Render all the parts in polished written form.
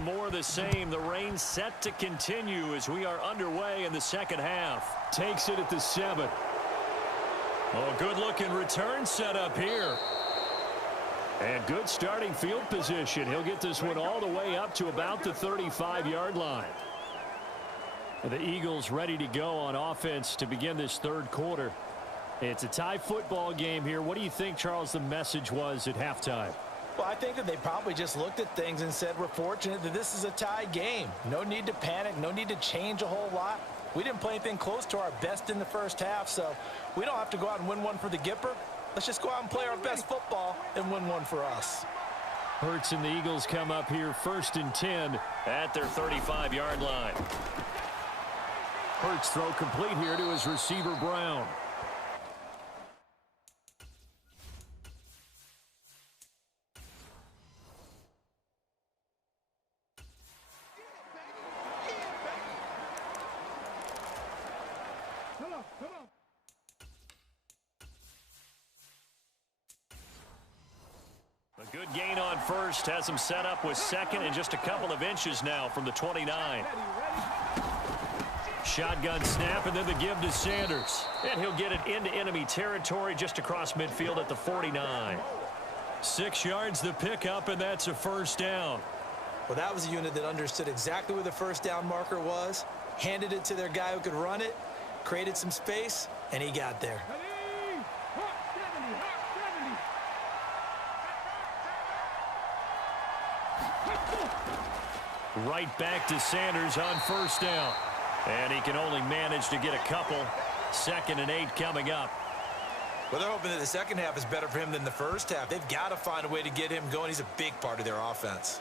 for more of the same. The rain set to continue as we are underway in the second half. Takes it at the 7. Oh, good-looking return set up here. And good starting field position. He'll get this one all the way up to about the 35-yard line. The Eagles ready to go on offense to begin this third quarter. It's a tie football game here. What do you think, Charles, the message was at halftime? Well, I think that they probably just looked at things and said, we're fortunate that this is a tie game. No need to panic. No need to change a whole lot. We didn't play anything close to our best in the first half, so we don't have to go out and win one for the Gipper. Let's just go out and play our best football and win one for us. Hurts and the Eagles come up here 1st and 10 at their 35-yard line. Hurts throw complete here to his receiver, Brown. A good gain on first, has him set up with second and just a couple of inches now from the 29. Shotgun snap and then the give to Sanders. And he'll get it into enemy territory just across midfield at the 49. 6 yards the pickup, and that's a first down. Well, that was a unit that understood exactly where the first down marker was, handed it to their guy who could run it, created some space, and he got there. Right back to Sanders on first down. And he can only manage to get a couple. 2nd and 8 coming up. Well, they're hoping that the second half is better for him than the first half. They've got to find a way to get him going. He's a big part of their offense.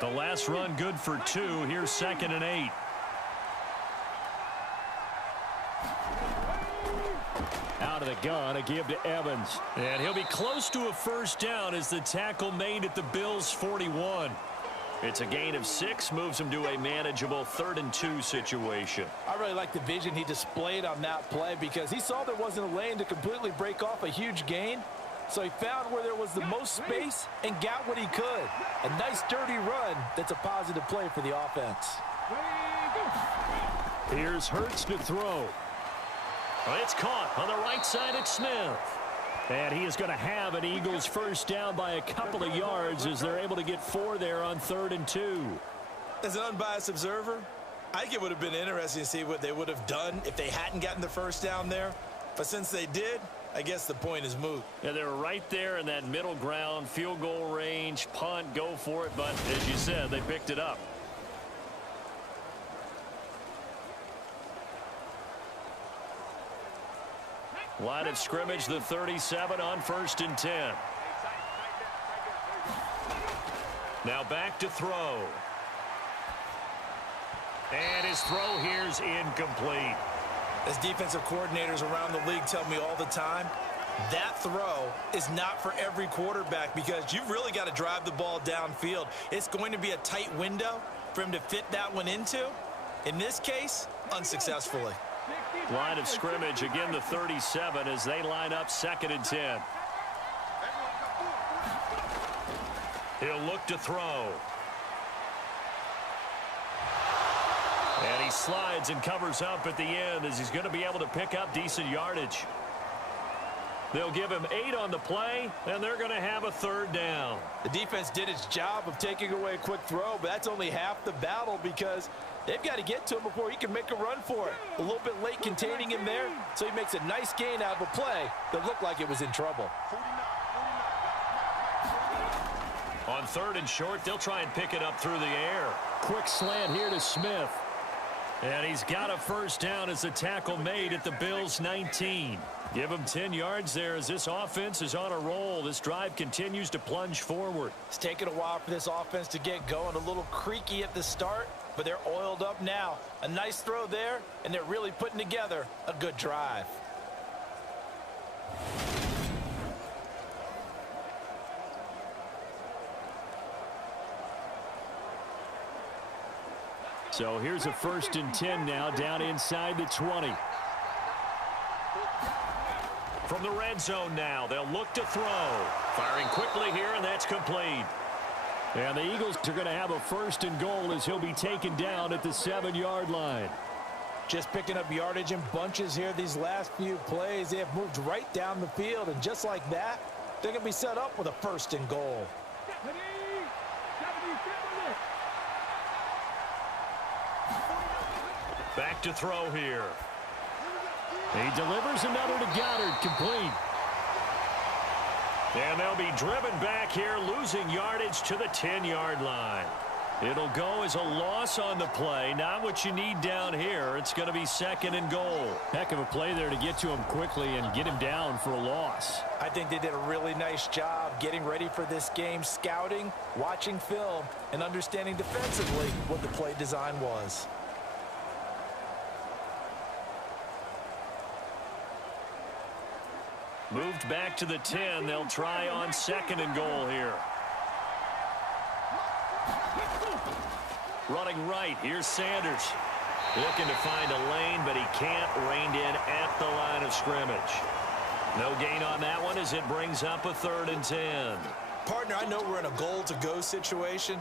The last run good for 2. Here's 2nd and 8. Out of the gun, a give to Evans. And he'll be close to a first down as the tackle made at the Bills' 41. It's a gain of 6, moves him to a manageable 3rd and 2 situation. I really like the vision he displayed on that play because he saw there wasn't a lane to completely break off a huge gain. So he found where there was the most space and got what he could. A nice dirty run that's a positive play for the offense. Here's Hurts to throw. It's caught on the right side at Smith. And he is going to have an Eagles first down by a couple of yards as they're able to get 4 there on 3rd and 2. As an unbiased observer, I think it would have been interesting to see what they would have done if they hadn't gotten the first down there. But since they did, I guess the point is moot. Yeah, they're right there in that middle ground, field goal range, punt, go for it. But as you said, they picked it up. Line of scrimmage, the 37 on 1st and 10. Now back to throw. And his throw here's incomplete. As defensive coordinators around the league tell me all the time, that throw is not for every quarterback because you've really got to drive the ball downfield. It's going to be a tight window for him to fit that one into. In this case, unsuccessfully. Line of scrimmage, again the 37 as they line up 2nd and 10. He'll look to throw. And he slides and covers up at the end as he's going to be able to pick up decent yardage. They'll give him 8 on the play, and they're going to have a 3rd down. The defense did its job of taking away a quick throw, but that's only half the battle because they've got to get to him before he can make a run for it. A little bit late containing him there, so he makes a nice gain out of a play that looked like it was in trouble. On 3rd and short, they'll try and pick it up through the air. Quick slant here to Smith. And he's got a first down as the tackle made at the Bills' 19. Give him 10 yards there as this offense is on a roll. This drive continues to plunge forward. It's taken a while for this offense to get going. A little creaky at the start, but they're oiled up now. A nice throw there, and they're really putting together a good drive. So here's a 1st and 10 now, down inside the 20. From the red zone now, they'll look to throw. Firing quickly here, and that's complete. And the Eagles are going to have a 1st and goal as he'll be taken down at the 7-yard line. Just picking up yardage in bunches here these last few plays. They have moved right down the field, and just like that, they're going to be set up with a 1st and goal. Back to throw here. He delivers another to Goddard, complete. And they'll be driven back here, losing yardage to the 10-yard line. It'll go as a loss on the play. Not what you need down here. It's going to be 2nd and goal. Heck of a play there to get to him quickly and get him down for a loss. I think they did a really nice job getting ready for this game, scouting, watching film, and understanding defensively what the play design was. Moved back to the 10. They'll try on 2nd and goal here. Running right, here's Sanders. Looking to find a lane, but he can't. Reined in at the line of scrimmage. No gain on that one as it brings up a 3rd and 10. Partner, I know we're in a goal-to-go situation,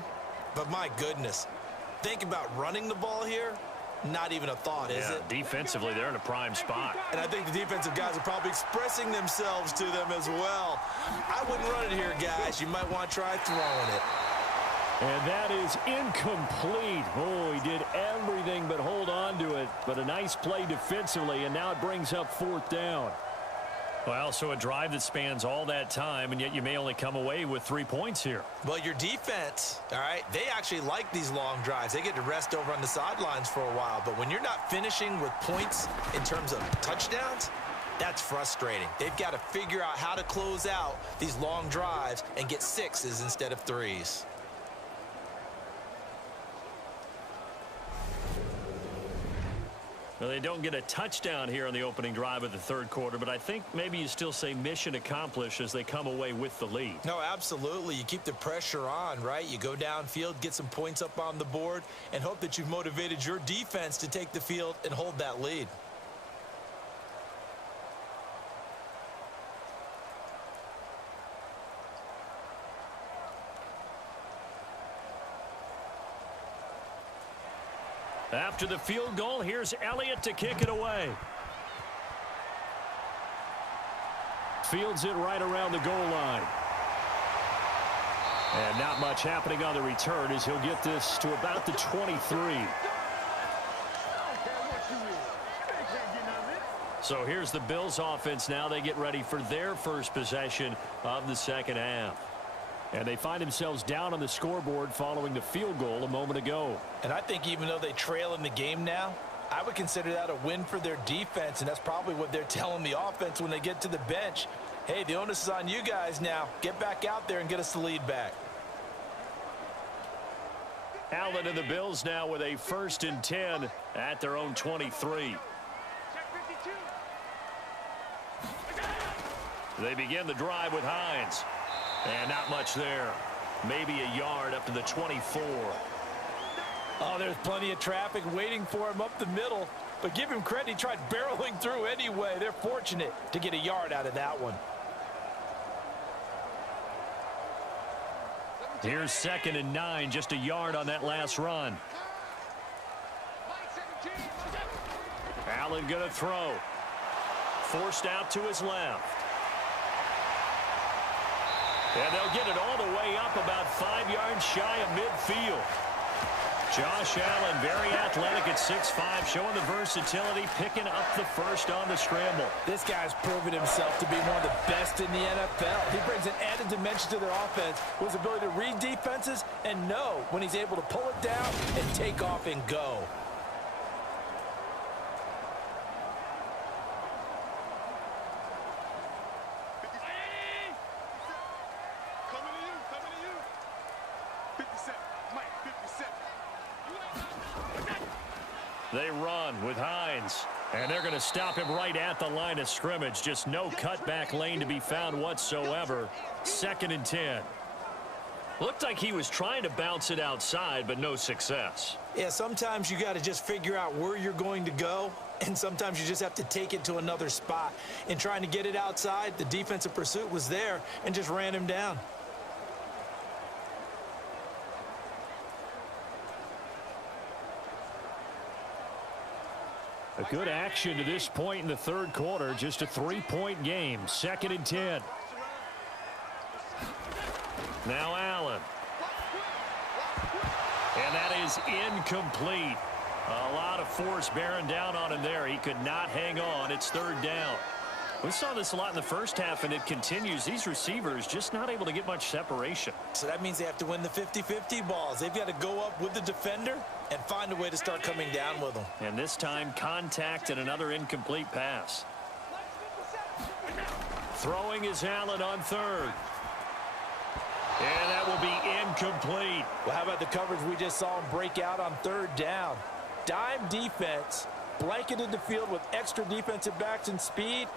but my goodness, think about running the ball here. Not even a thought, is it? Defensively, they're in a prime spot. And I think the defensive guys are probably expressing themselves to them as well. I wouldn't run it here, guys. You might want to try throwing it. And that is incomplete. Oh, he did everything but hold on to it. But a nice play defensively, and now it brings up 4th down. Well, so a drive that spans all that time, and yet you may only come away with 3 points here. Well, your defense, all right, they actually like these long drives. They get to rest over on the sidelines for a while. But when you're not finishing with points in terms of touchdowns, that's frustrating. They've got to figure out how to close out these long drives and get 6s instead of 3s. Well, they don't get a touchdown here on the opening drive of the 3rd quarter, but I think maybe you still say mission accomplished as they come away with the lead. No, absolutely. You keep the pressure on, right? You go downfield, get some points up on the board, and hope that you've motivated your defense to take the field and hold that lead. After the field goal, here's Elliott to kick it away. Fields it right around the goal line. And not much happening on the return as he'll get this to about the 23. So here's the Bills offense now. They get ready for their first possession of the 2nd half. And they find themselves down on the scoreboard following the field goal a moment ago. And I think even though they trail in the game now, I would consider that a win for their defense, and that's probably what they're telling the offense when they get to the bench. Hey, the onus is on you guys now. Get back out there and get us the lead back. Allen and the Bills now with a 1st and 10 at their own 23. They begin the drive with Hines. And not much there. Maybe a yard up to the 24. Oh, there's plenty of traffic waiting for him up the middle. But give him credit, he tried barreling through anyway. They're fortunate to get a yard out of that one. Here's 2nd and 9, just a yard on that last run. Allen gonna throw. Forced out to his left. And they'll get it all the way up about 5 yards shy of midfield. Josh Allen, very athletic at 6'5", showing the versatility, picking up the first on the scramble. This guy's proven himself to be one of the best in the NFL. He brings an added dimension to their offense with his ability to read defenses and know when he's able to pull it down and take off and go. They run with Hines, and they're going to stop him right at the line of scrimmage. Just no cutback lane to be found whatsoever. 2nd and 10. Looked like he was trying to bounce it outside, but no success. Yeah, sometimes you got to just figure out where you're going to go, and sometimes you just have to take it to another spot. In trying to get it outside, the defensive pursuit was there and just ran him down. A good action to this point in the third quarter. Just a 3-point game. 2nd and 10. Now Allen. And that is incomplete. A lot of force bearing down on him there. He could not hang on. It's 3rd down. We saw this a lot in the first half, and it continues. These receivers just not able to get much separation. So that means they have to win the 50-50 balls. They've got to go up with the defender and find a way to start coming down with them. And this time, contact and another incomplete pass. Throwing is Allen on 3rd. And that will be incomplete. Well, how about the coverage we just saw him break out on 3rd down? Dime defense, blanketed the field with extra defensive backs and speed,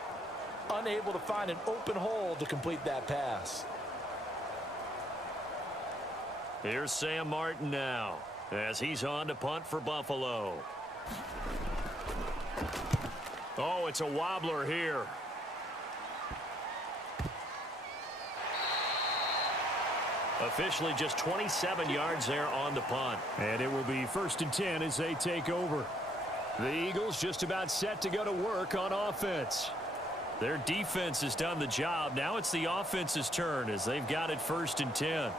unable to find an open hole to complete that pass. Here's Sam Martin now as he's on to punt for Buffalo. Oh, it's a wobbler here. Officially just 27 yards there on the punt. And it will be 1st and 10 as they take over. The Eagles just about set to go to work on offense. Their defense has done the job. Now it's the offense's turn as they've got it 1st and 10.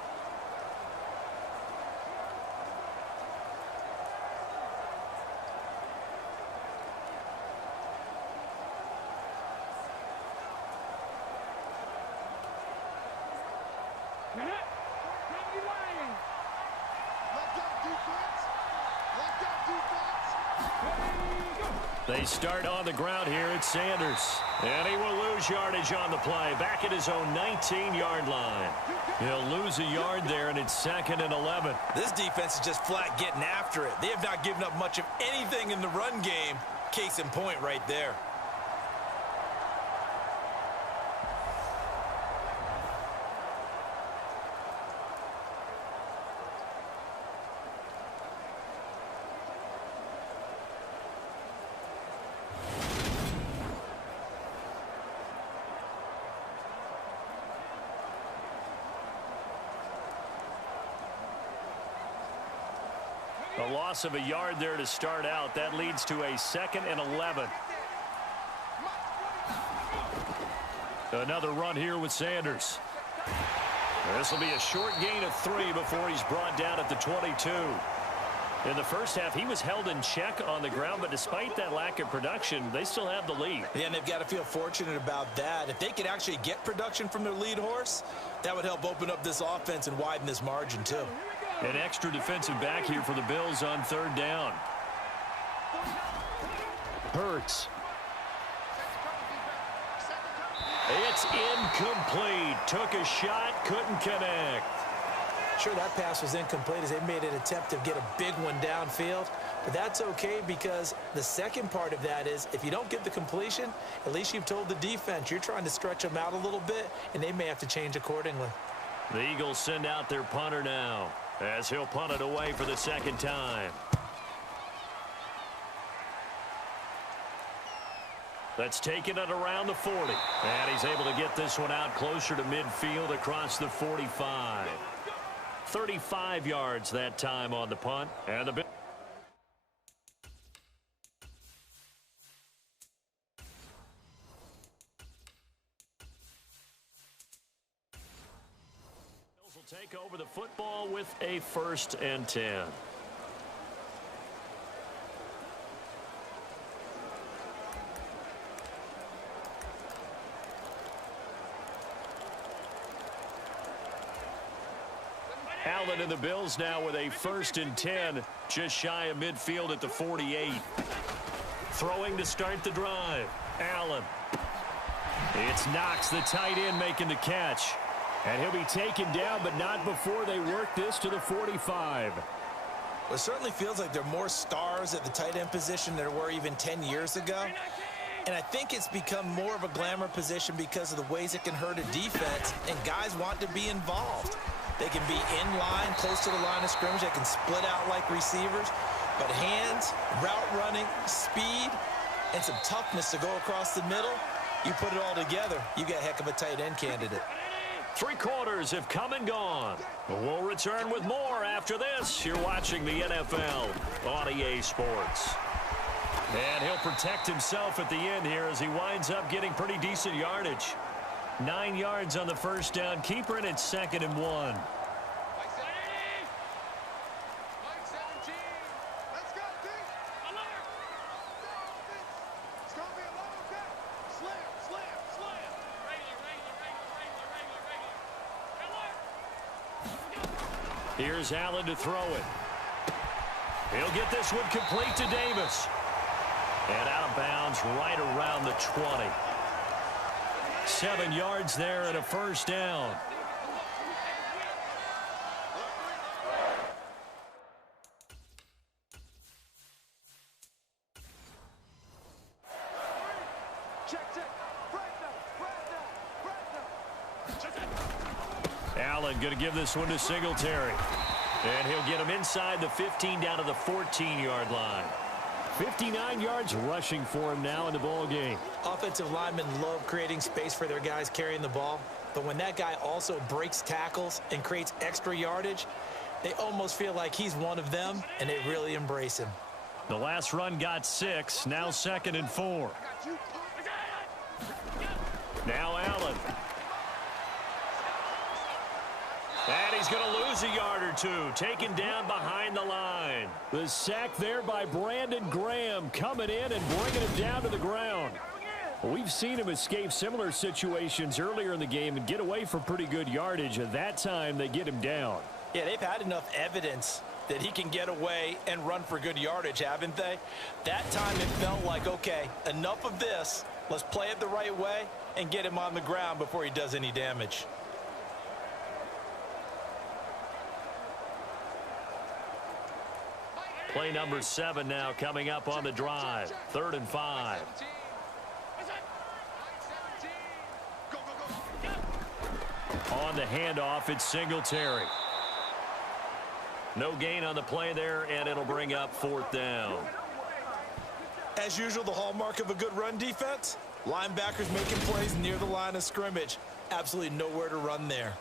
They start on the ground here at Sanders. And he will lose yardage on the play. Back at his own 19-yard line. He'll lose a yard there, and it's 2nd and 11. This defense is just flat getting after it. They have not given up much of anything in the run game. Case in point right there. A loss of a yard there to start out. That leads to a 2nd and 11. Another run here with Sanders. This will be a short gain of 3 before he's brought down at the 22. In the first half, he was held in check on the ground, but despite that lack of production, they still have the lead. Yeah, and they've got to feel fortunate about that. If they could actually get production from their lead horse, that would help open up this offense and widen this margin, too. An extra defensive back here for the Bills on 3rd down. Hurts. It's incomplete. Took a shot, couldn't connect. Sure, that pass was incomplete as they made an attempt to get a big one downfield. But that's okay because the second part of that is if you don't get the completion, at least you've told the defense you're trying to stretch them out a little bit, and they may have to change accordingly. The Eagles send out their punter now as he'll punt it away for the 2nd time. That's taken it around the 40. And he's able to get this one out closer to midfield across the 45. 35 yards that time on the punt. And the Bills will take over the football with a 1st and 10. Allen and the Bills now with a 1st and 10, just shy of midfield at the 48. Throwing to start the drive. Allen. It's Knox, the tight end, making the catch. And he'll be taken down, but not before they work this to the 45. It certainly feels like there are more stars at the tight end position than there were even 10 years ago. And I think it's become more of a glamour position because of the ways it can hurt a defense, and guys want to be involved. They can be in line, close to the line of scrimmage. They can split out like receivers. But hands, route running, speed, and some toughness to go across the middle, you put it all together, you got a heck of a tight end candidate. 3 quarters have come and gone. We'll return with more after this. You're watching the NFL on EA Sports. And he'll protect himself at the end here as he winds up getting pretty decent yardage. 9 yards on the first down. Keeper, and it's 2nd and 1. Here's Allen to throw it. He'll get this one complete to Davis. And out of bounds right around the 20. 7 yards there and a first down. Allen going to give this one to Singletary. And he'll get him inside the 15 down to the 14-yard line. 59 yards rushing for him now in the ball game. Offensive linemen love creating space for their guys carrying the ball. But when that guy also breaks tackles and creates extra yardage, they almost feel like he's one of them, and they really embrace him. The last run got 6. Now 2nd and 4. Now Allen. And he's going to lose a yard or 2. Taken down behind the line. The sack there by Brandon Graham coming in and bringing him down to the ground. We've seen him escape similar situations earlier in the game and get away for pretty good yardage. At that time, they get him down. Yeah, they've had enough evidence that he can get away and run for good yardage, haven't they? That time it felt like, okay, enough of this. Let's play it the right way and get him on the ground before he does any damage. Play number 7 now coming up on the drive. 3rd and 5. On the handoff, it's Singletary. No gain on the play there, and it'll bring up 4th down. As usual, the hallmark of a good run defense, linebackers making plays near the line of scrimmage. Absolutely nowhere to run there.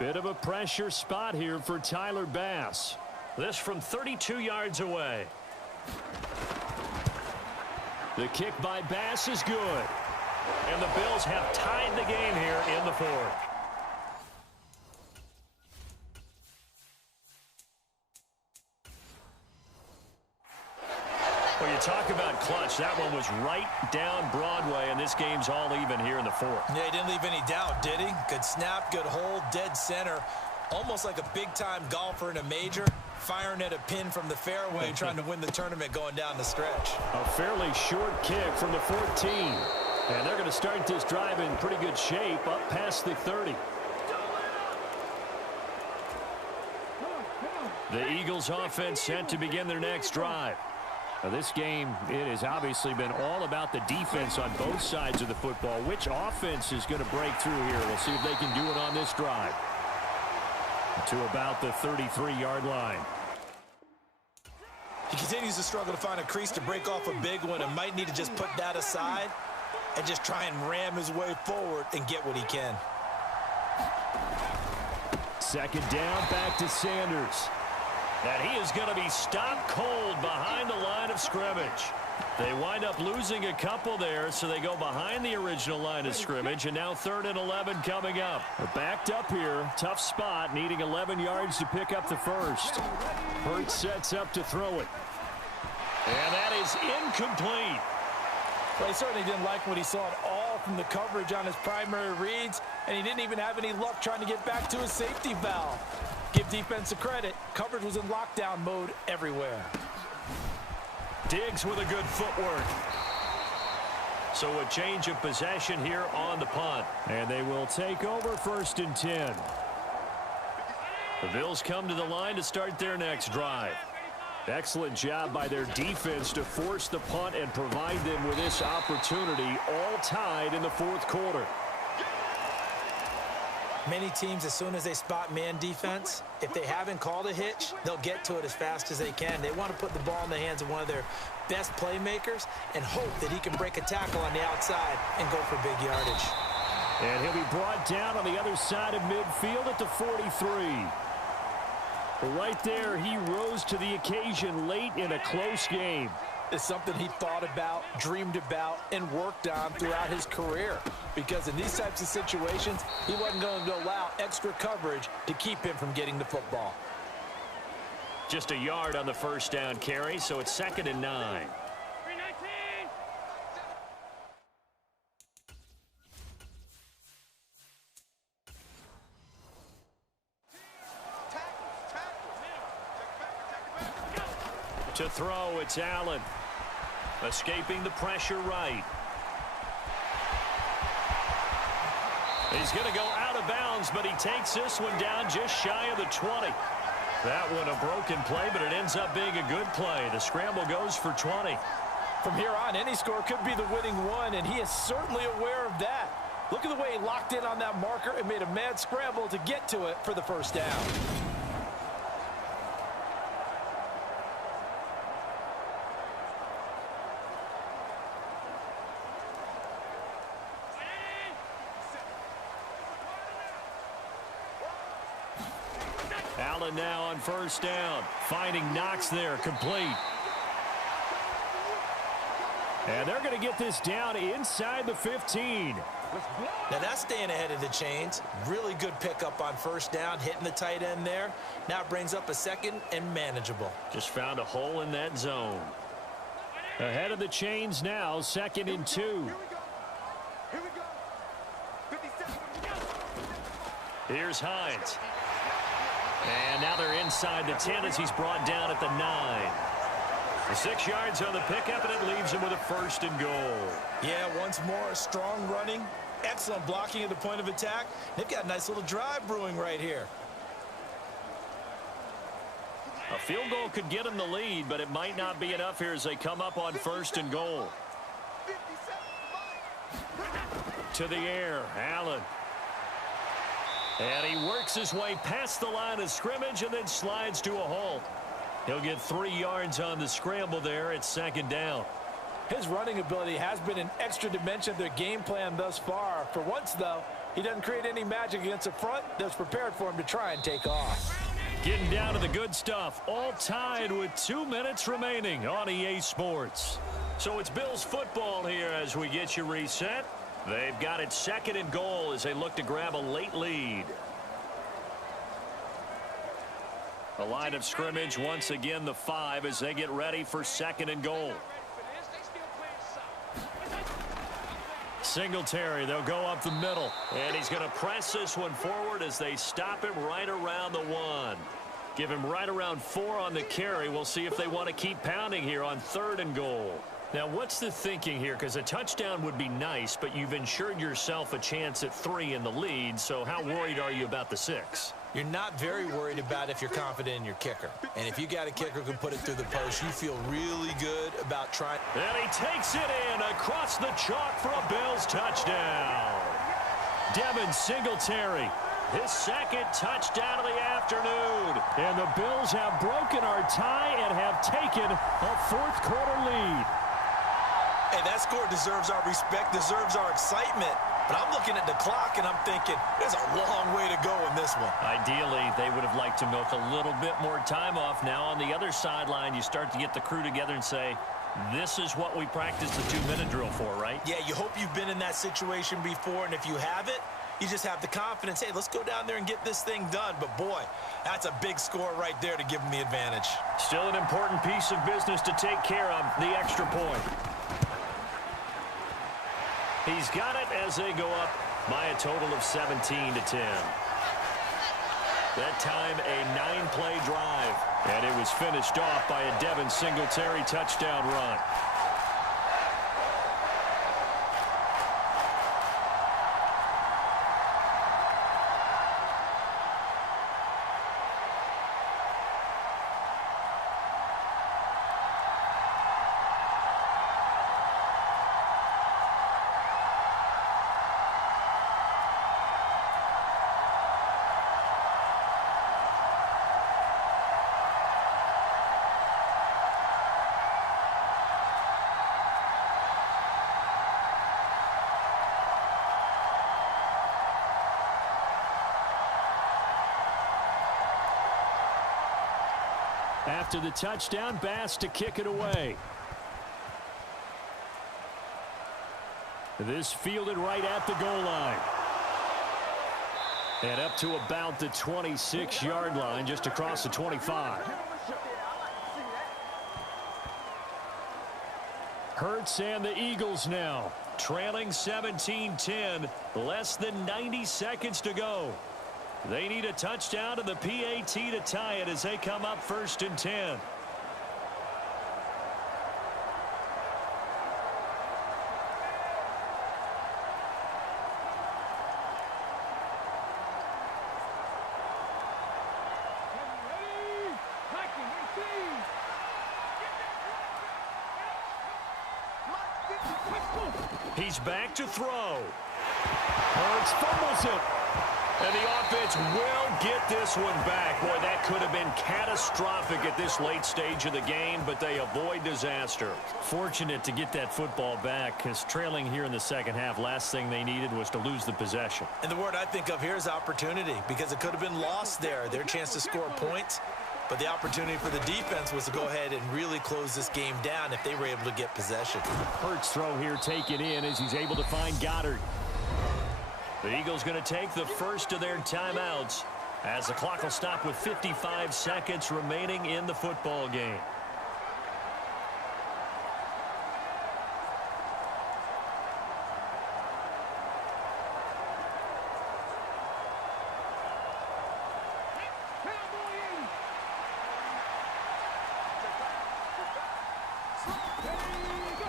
Bit of a pressure spot here for Tyler Bass. This from 32 yards away. The kick by Bass is good. And the Bills have tied the game here in the 4th. Well, you talk about clutch. That one was right down Broadway, and this game's all even here in the 4th. Yeah, he didn't leave any doubt, did he? Good snap, good hold, dead center. Almost like a big-time golfer in a major, firing at a pin from the fairway, trying to win the tournament going down the stretch. A fairly short kick from the 14. And they're going to start this drive in pretty good shape up past the 30. The Eagles offense set to begin their next drive. Now this game, it has obviously been all about the defense on both sides of the football. Which offense is going to break through here? We'll see if they can do it on this drive. To about the 33-yard line. He continues to struggle to find a crease to break off a big one and might need to just put that aside and just try and ram his way forward and get what he can. 2nd down, back to Sanders. And he is going to be stopped cold behind the line of scrimmage. They wind up losing a couple there, so they go behind the original line of scrimmage, and now 3rd and 11 coming up. They're backed up here. Tough spot, needing 11 yards to pick up the first. Hurts sets up to throw it. And that is incomplete. Well, he certainly didn't like what he saw at all from the coverage on his primary reads, and he didn't even have any luck trying to get back to his safety valve. Give defense a credit. Coverage was in lockdown mode everywhere. Diggs with a good footwork. So a change of possession here on the punt. And they will take over 1st and 10. The Bills come to the line to start their next drive. Excellent job by their defense to force the punt and provide them with this opportunity, all tied in the 4th quarter. Many teams, as soon as they spot man defense, if they haven't called a hitch, they'll get to it as fast as they can. They want to put the ball in the hands of one of their best playmakers and hope that he can break a tackle on the outside and go for big yardage. And he'll be brought down on the other side of midfield at the 43. Right there, he rose to the occasion late in a close game. It's something he thought about, dreamed about, and worked on throughout his career. Because in these types of situations, he wasn't going to allow extra coverage to keep him from getting the football. Just a yard on the 1st down carry, so it's 2nd and 9. To throw, it's Allen. Escaping the pressure right. He's going to go out of bounds, but he takes this one down just shy of the 20. That one a broken play, but it ends up being a good play. The scramble goes for 20. From here on, any score could be the winning one, and he is certainly aware of that. Look at the way he locked in on that marker and made a mad scramble to get to it for the 1st down. Allen now on 1st down. Finding Knox there, complete. And they're going to get this down inside the 15. Now that's staying ahead of the chains. Really good pickup on 1st down, hitting the tight end there. Now it brings up a 2nd and manageable. Just found a hole in that zone. Ahead of the chains now, 2nd and 2. Here's Hines. And now they're inside the 10 as he's brought down at the 9. The 6 yards on the pickup, and it leaves him with a 1st and goal. Yeah, once more, strong running, excellent blocking at the point of attack. They've got a nice little drive brewing right here. A field goal could get them the lead, but it might not be enough here as they come up on 1st and goal. To the air, Allen. And he works his way past the line of scrimmage and then slides to a halt. He'll get 3 yards on the scramble there at 2nd down. His running ability has been an extra dimension of their game plan thus far. For once, though, he doesn't create any magic against the front that's prepared for him to try and take off. Getting down to the good stuff, all tied with 2 minutes remaining on EA Sports. So it's Bills football here as we get you reset. They've got it 2nd and goal as they look to grab a late lead. The line of scrimmage once again the 5 as they get ready for 2nd and goal. Singletary, they'll go up the middle. And he's going to press this one forward as they stop him right around the 1. Give him right around 4 on the carry. We'll see if they want to keep pounding here on 3rd and goal. Now, what's the thinking here? Because a touchdown would be nice, but you've ensured yourself a chance at 3 in the lead, so how worried are you about the 6? You're not very worried about if you're confident in your kicker. And if you got a kicker who can put it through the post, you feel really good about trying. And he takes it in across the chalk for a Bills touchdown. Devin Singletary, his 2nd touchdown of the afternoon. And the Bills have broken our tie and have taken a 4th quarter lead. Hey, that score deserves our respect, deserves our excitement. But I'm looking at the clock, and I'm thinking, there's a long way to go in this one. Ideally, they would have liked to milk a little bit more time off. Now, on the other sideline, you start to get the crew together and say, this is what we practiced the 2-minute drill for, right? Yeah, you hope you've been in that situation before, and if you haven't, you just have the confidence, hey, let's go down there and get this thing done. But, boy, that's a big score right there to give them the advantage. Still an important piece of business to take care of, the extra point. He's got it as they go up by a total of 17-10. That time, a 9-play drive. And it was finished off by a Devin Singletary touchdown run. After the touchdown, Bass to kick it away. This fielded right at the goal line. And up to about the 26-yard line, just across the 25. Hurts and the Eagles now, trailing 17-10, less than 90 seconds to go. They need a touchdown and the PAT to tie it as they come up 1st and 10. He's back to throw. Hurts fumbles it. And the offense will get this one back. Boy, that could have been catastrophic at this late stage of the game, but they avoid disaster. Fortunate to get that football back, because trailing here in the second half, last thing they needed was to lose the possession. And the word I think of here is opportunity, because it could have been lost there. Their chance to score points. But the opportunity for the defense was to go ahead and really close this game down if they were able to get possession. Hurts throw here taken in as he's able to find Goddard. The Eagles going to take the first of their timeouts as the clock will stop with 55 seconds remaining in the football game.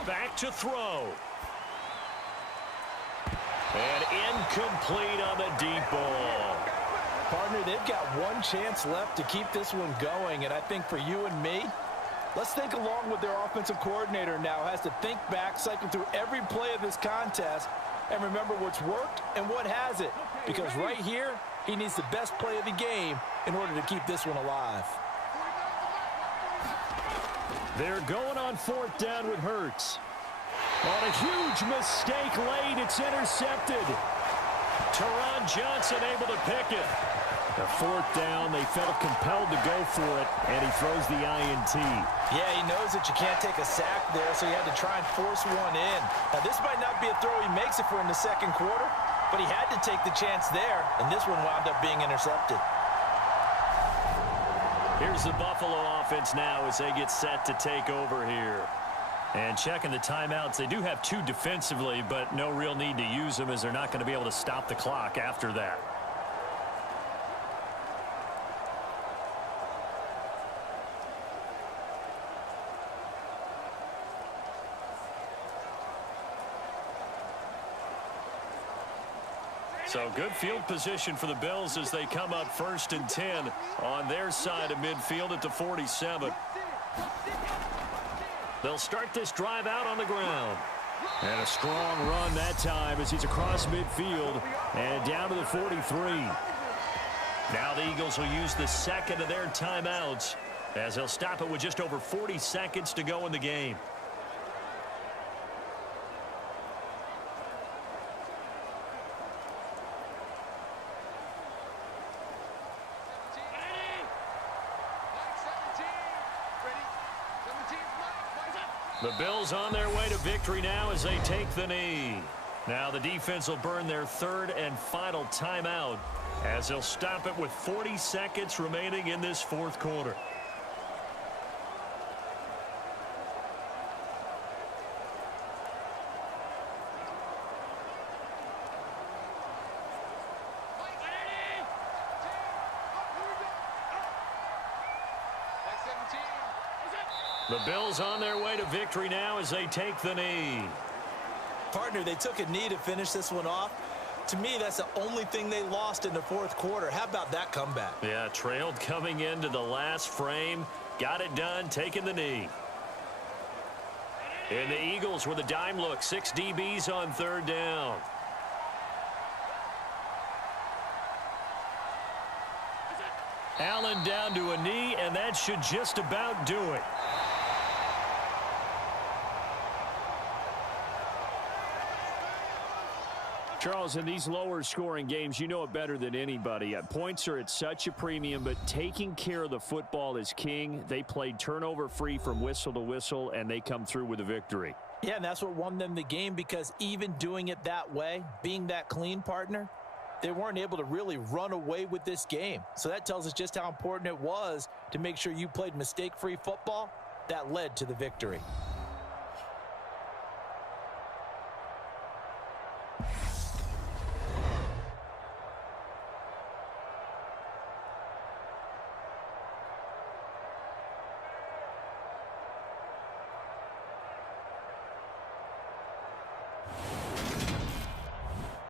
Back to throw. And incomplete on the deep ball. Partner, they've got one chance left to keep this one going, and I think for you and me, let's think along with their offensive coordinator now. Has to think back, cycle through every play of this contest, and remember what's worked and what hasn't. Because right here, he needs the best play of the game in order to keep this one alive. They're going on 4th down with Hurts. On a huge mistake late, it's intercepted. Teron Johnson able to pick it. The 4th down, they felt compelled to go for it, and he throws the INT. Yeah, he knows that you can't take a sack there, so he had to try and force one in. Now, this might not be a throw he makes it for in the second quarter, but he had to take the chance there, and this one wound up being intercepted. Here's the Buffalo offense now as they get set to take over here. And checking the timeouts, they do have 2 defensively, but no real need to use them as they're not going to be able to stop the clock after that. So good field position for the Bills as they come up 1st and 10 on their side of midfield at the 47. They'll start this drive out on the ground. And a strong run that time as he's across midfield and down to the 43. Now the Eagles will use the second of their timeouts as they'll stop it with just over 40 seconds to go in the game. The Bills on their way to victory now as they take the knee. Now the defense will burn their 3rd and final timeout as they'll stop it with 40 seconds remaining in this 4th quarter. The Bills on their way to victory now as they take the knee. Partner, they took a knee to finish this one off. To me, that's the only thing they lost in the 4th quarter. How about that comeback? Yeah, trailed coming into the last frame. Got it done, taking the knee. And the Eagles with a dime look. 6 DBs on 3rd down. Allen down to a knee, and that should just about do it. Charles, in these lower scoring games, you know it better than anybody. Points are at such a premium, but taking care of the football is king. They played turnover free from whistle to whistle, and they come through with a victory. Yeah, and that's what won them the game, because even doing it that way, being that clean partner, they weren't able to really run away with this game. So that tells us just how important it was to make sure you played mistake-free football. That led to the victory.